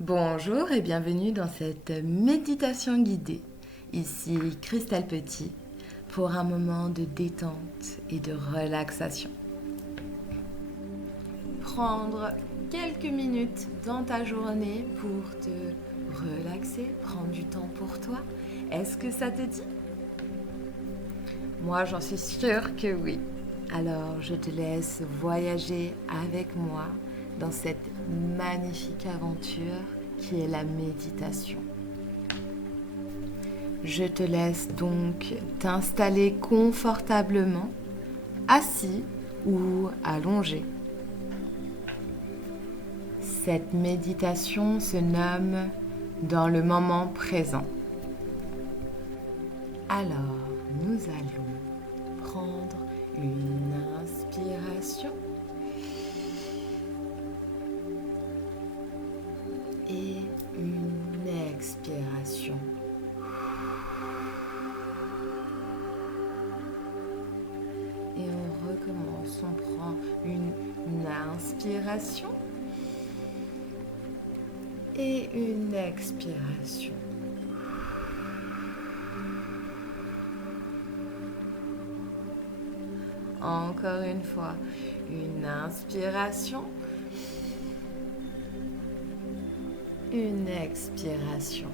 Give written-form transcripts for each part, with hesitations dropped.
Bonjour et bienvenue dans cette méditation guidée. Ici Christelle Petit pour un moment de détente et de relaxation. Prendre quelques minutes dans ta journée pour te relaxer, prendre du temps pour toi. Est-ce que ça te dit? Moi, j'en suis sûre que oui. Alors, je te laisse voyager avec moi dans cette magnifique aventure qui est la méditation. Je te laisse donc t'installer confortablement, assis ou allongé. Cette méditation se nomme dans le moment présent. Alors, nous allons prendre une inspiration et une expiration. Et on recommence, on prend une inspiration et une expiration. Encore une fois, une inspiration, une expiration.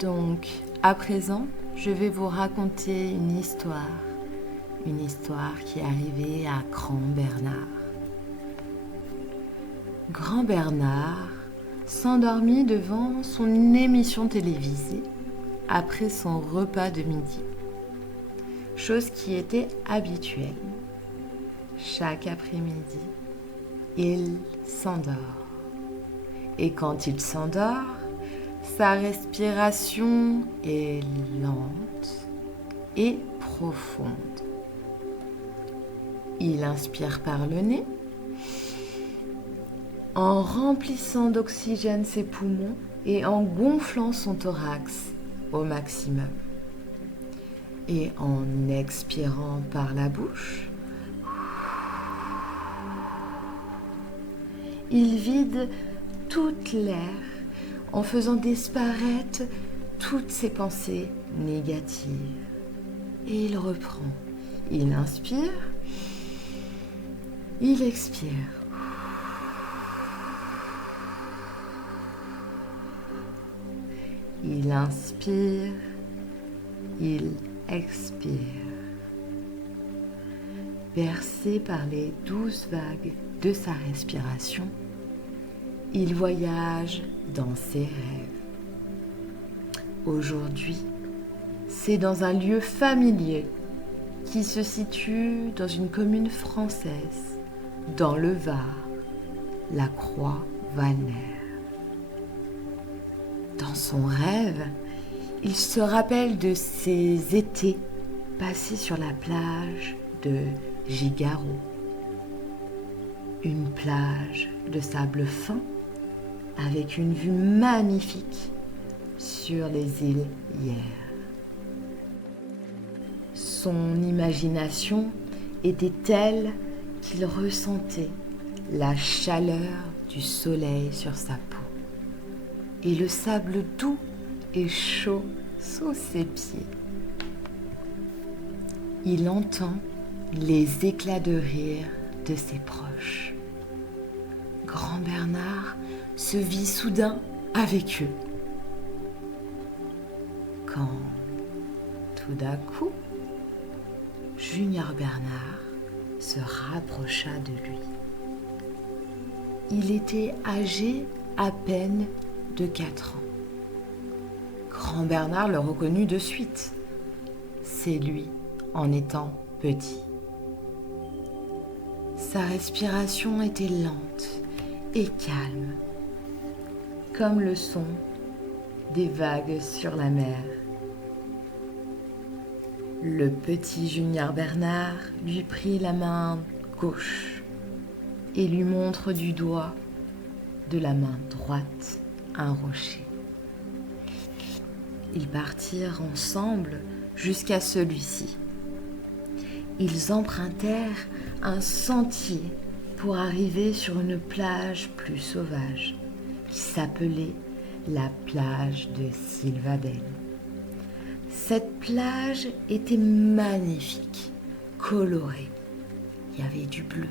Donc, à présent, je vais vous raconter une histoire qui est arrivée à Grand Bernard. Grand Bernard s'endormit devant son émission télévisée après son repas de midi, chose qui était habituelle. Chaque après-midi, il s'endort. Et quand il s'endort, sa respiration est lente et profonde. Il inspire par le nez, en remplissant d'oxygène ses poumons et en gonflant son thorax au maximum. Et en expirant par la bouche, il vide toute l'air en faisant disparaître toutes ses pensées négatives. Et il reprend. Il inspire, il expire. Il inspire, il expire. Bercé par les douces vagues de sa respiration, il voyage dans ses rêves. Aujourd'hui, c'est dans un lieu familier qui se situe dans une commune française, dans le Var, la Croix-Valner. Dans son rêve, il se rappelle de ses étés passés sur la plage de Gigaro, une plage de sable fin avec une vue magnifique sur les îles Hyer. Son imagination était telle qu'il ressentait la chaleur du soleil sur sa peau et le sable doux et chaud sous ses pieds. Il entend les éclats de rire de ses proches. Grand Bernard se vit soudain avec eux. Quand, tout d'un coup, Junior Bernard se rapprocha de lui. Il était âgé à peine de 4 ans. Grand Bernard le reconnut de suite. C'est lui en étant petit. Sa respiration était lente et calme, comme le son des vagues sur la mer. Le petit Junior Bernard lui prit la main gauche et lui montre du doigt de la main droite un rocher. Ils partirent ensemble jusqu'à celui-ci. Ils empruntèrent un sentier pour arriver sur une plage plus sauvage qui s'appelait la plage de Sylvadel. Cette plage était magnifique, colorée. Il y avait du bleu,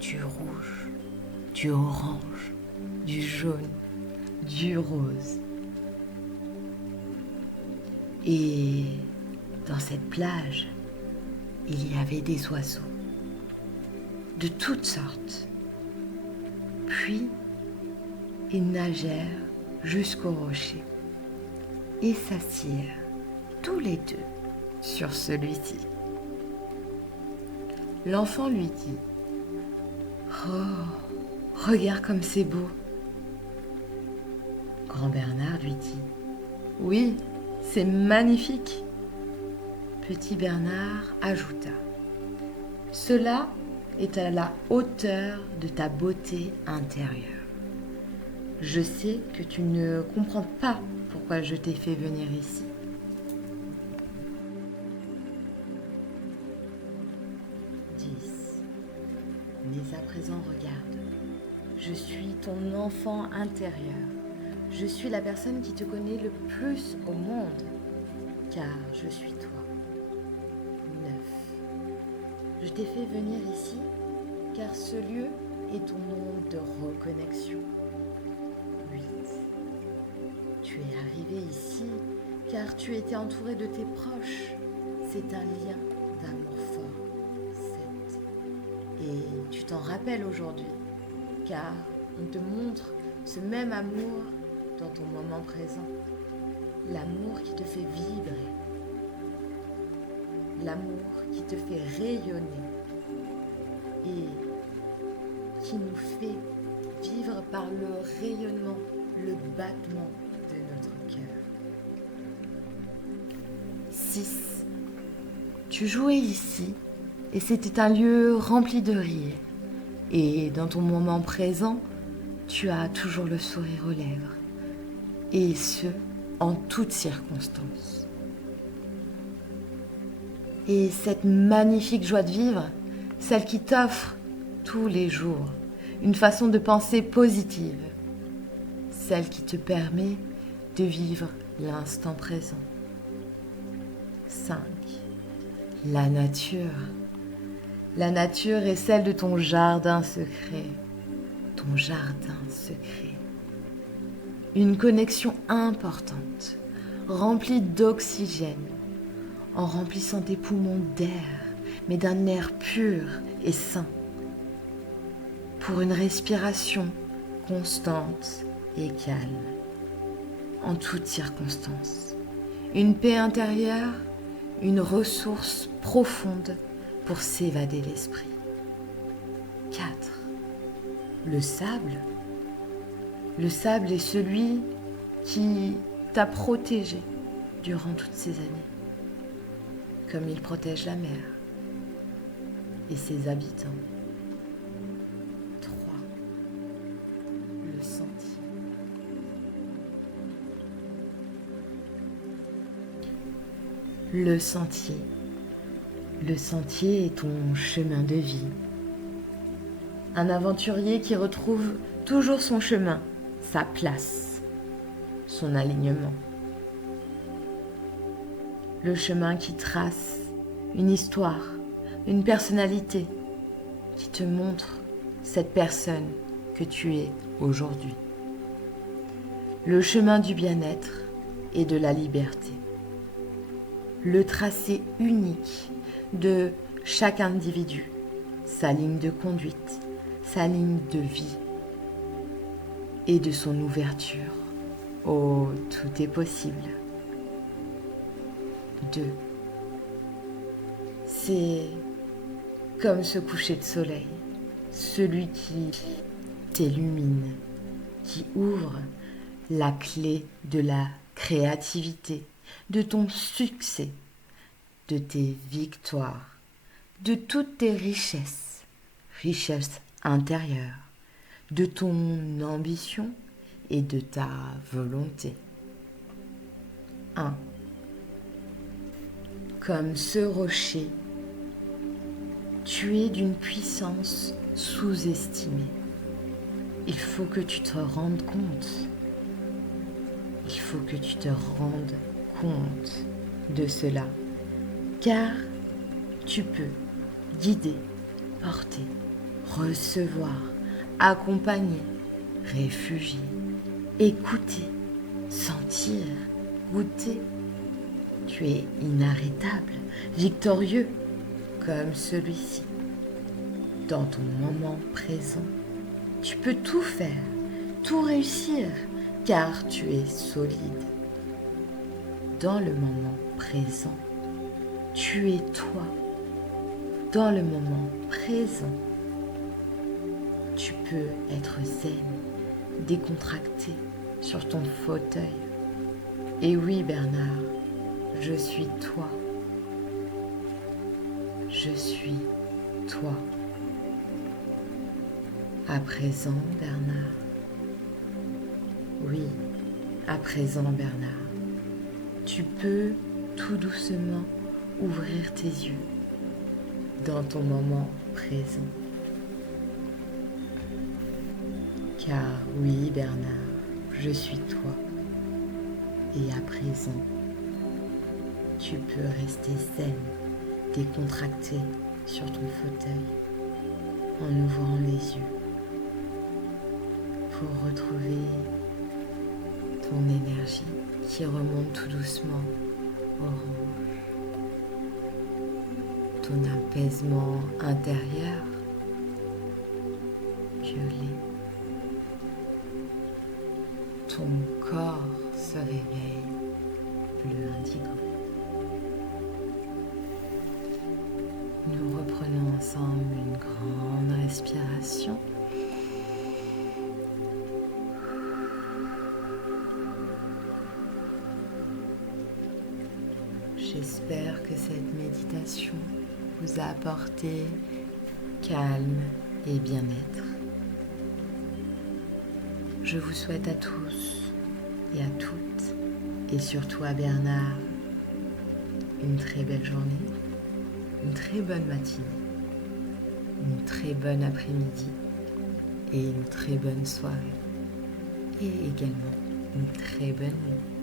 du rouge, du orange, du jaune, du rose. Et dans cette plage, il y avait des oiseaux de toutes sortes. Puis, ils nagèrent jusqu'au rocher et s'assirent tous les deux sur celui-ci. L'enfant lui dit : « Oh, regarde comme c'est beau. » Grand Bernard lui dit : « Oui, c'est magnifique. » Petit Bernard ajouta : « Cela est à la hauteur de ta beauté intérieure. Je sais que tu ne comprends pas pourquoi je t'ai fait venir ici. » Mais à présent, regarde, je suis ton enfant intérieur. Je suis la personne qui te connaît le plus au monde, car je suis toi. 9. Je t'ai fait venir ici, car ce lieu est ton nom de reconnexion. 8. Tu es arrivé ici, car tu étais entouré de tes proches. C'est un lien d'amour fort. Et tu t'en rappelles aujourd'hui, car on te montre ce même amour dans ton moment présent. L'amour qui te fait vibrer. L'amour qui te fait rayonner. Et qui nous fait vivre par le rayonnement, le battement de notre cœur. 6. Tu jouais ici. Et c'était un lieu rempli de rire. Et dans ton moment présent, tu as toujours le sourire aux lèvres. Et ce, en toutes circonstances. Et cette magnifique joie de vivre, celle qui t'offre tous les jours une façon de penser positive, celle qui te permet de vivre l'instant présent. 5. La nature. La nature est celle de ton jardin secret. Ton jardin secret. Une connexion importante, remplie d'oxygène, en remplissant tes poumons d'air, mais d'un air pur et sain. Pour une respiration constante et calme, en toutes circonstances. Une paix intérieure, une ressource profonde pour s'évader l'esprit. 4. Le sable. Le sable est celui qui t'a protégé durant toutes ces années, comme il protège la mer et ses habitants. 3. Le sentier. Le sentier. Le sentier est ton chemin de vie. Un aventurier qui retrouve toujours son chemin, sa place, son alignement. Le chemin qui trace une histoire, une personnalité qui te montre cette personne que tu es aujourd'hui. Le chemin du bien-être et de la liberté. Le tracé unique de chaque individu, sa ligne de conduite, sa ligne de vie et de son ouverture. Oh, tout est possible. 2. C'est comme ce coucher de soleil, celui qui t'illumine, qui ouvre la clé de la créativité, de ton succès, de tes victoires, de toutes tes richesses, richesses intérieures, de ton ambition et de ta volonté. 1. Comme ce rocher Tu es d'une puissance sous-estimée. Il faut que tu te rendes compte. Il faut que tu te rendes compte de cela. Car tu peux guider, porter, recevoir, accompagner, réfugier, écouter, sentir, goûter. Tu es inarrêtable, victorieux comme celui-ci. Dans ton moment présent, tu peux tout faire, tout réussir, car tu es solide. Dans le moment présent, tu es toi. Dans le moment présent, tu peux être zen, décontracté sur ton fauteuil. Et oui, Bernard, je suis toi. Je suis toi. À présent, Bernard. Oui, à présent, Bernard. Tu peux tout doucement ouvrir tes yeux dans ton moment présent. Car oui, Bernard, je suis toi. Et à présent, tu peux rester zen, décontracté sur ton fauteuil en ouvrant les yeux pour retrouver ton énergie qui remonte tout doucement au rouge, ton apaisement intérieur violet, ton corps se réveille bleu indigo. Nous reprenons ensemble une grande respiration. J'espère que cette méditation vous a apporté calme et bien-être. Je vous souhaite à tous et à toutes, et surtout à Bernard, une très belle journée, une très bonne matinée, une très bonne après-midi et une très bonne soirée, et également une très bonne nuit.